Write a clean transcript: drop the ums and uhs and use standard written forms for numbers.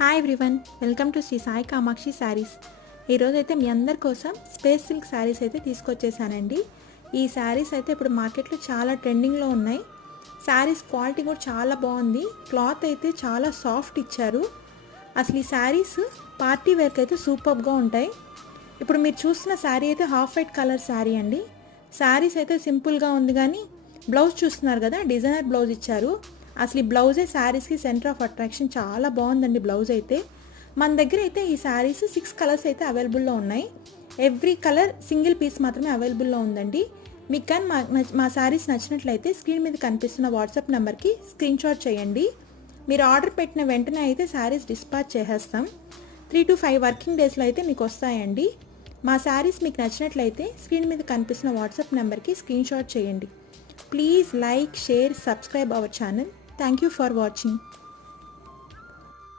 Hi everyone, welcome to Shri Sai Kamakshi sarees. ఈరోజు అయితే మీ అందరి కోసం స్పేస్ సిల్క్ శారీస్ అయితే తీసుకొచ్చేసానండి. ఈ శారీస్ అయితే ఇప్పుడు మార్కెట్లో చాలా ట్రెండింగ్లో ఉన్నాయి. శారీస్ క్వాలిటీ కూడా చాలా బాగుంది. క్లాత్ అయితే చాలా సాఫ్ట్ ఇచ్చారు. అసలు ఈ శారీస్ పార్టీ వేర్కి అయితే సూపర్గా ఉంటాయి. ఇప్పుడు మీరు చూస్తున్న శారీ అయితే హాఫ్ వైట్ కలర్ శారీ అండి. శారీస్ అయితే సింపుల్గా ఉంది, కానీ బ్లౌజ్ చూస్తున్నారు కదా, డిజైనర్ బ్లౌజ్ ఇచ్చారు. అసలు ఈ బ్లౌజే శారీస్కి సెంటర్ ఆఫ్ అట్రాక్షన్. చాలా బాగుందండి బ్లౌజ్ అయితే. మన దగ్గర అయితే ఈ శారీస్ 6 కలర్స్ అయితే అవైలబుల్లో ఉన్నాయి. ఎవ్రీ కలర్ సింగిల్ పీస్ మాత్రమే అవైలబుల్లో ఉందండి. మీకు కానీ మా శారీస్ నచ్చినట్లయితే స్క్రీన్ మీద కనిపిస్తున్న వాట్సాప్ నెంబర్కి స్క్రీన్ షాట్ చేయండి. మీరు ఆర్డర్ పెట్టిన వెంటనే అయితే శారీస్ డిస్పాచ్ చేసేస్తాం. 3 to 5 వర్కింగ్ డేస్లో అయితే మీకు వస్తాయండి. మా శారీస్ మీకు నచ్చినట్లయితే స్క్రీన్ మీద కనిపిస్తున్న వాట్సాప్ నెంబర్కి స్క్రీన్ షాట్ చేయండి. Please like, share, subscribe our channel. Thank you for watching.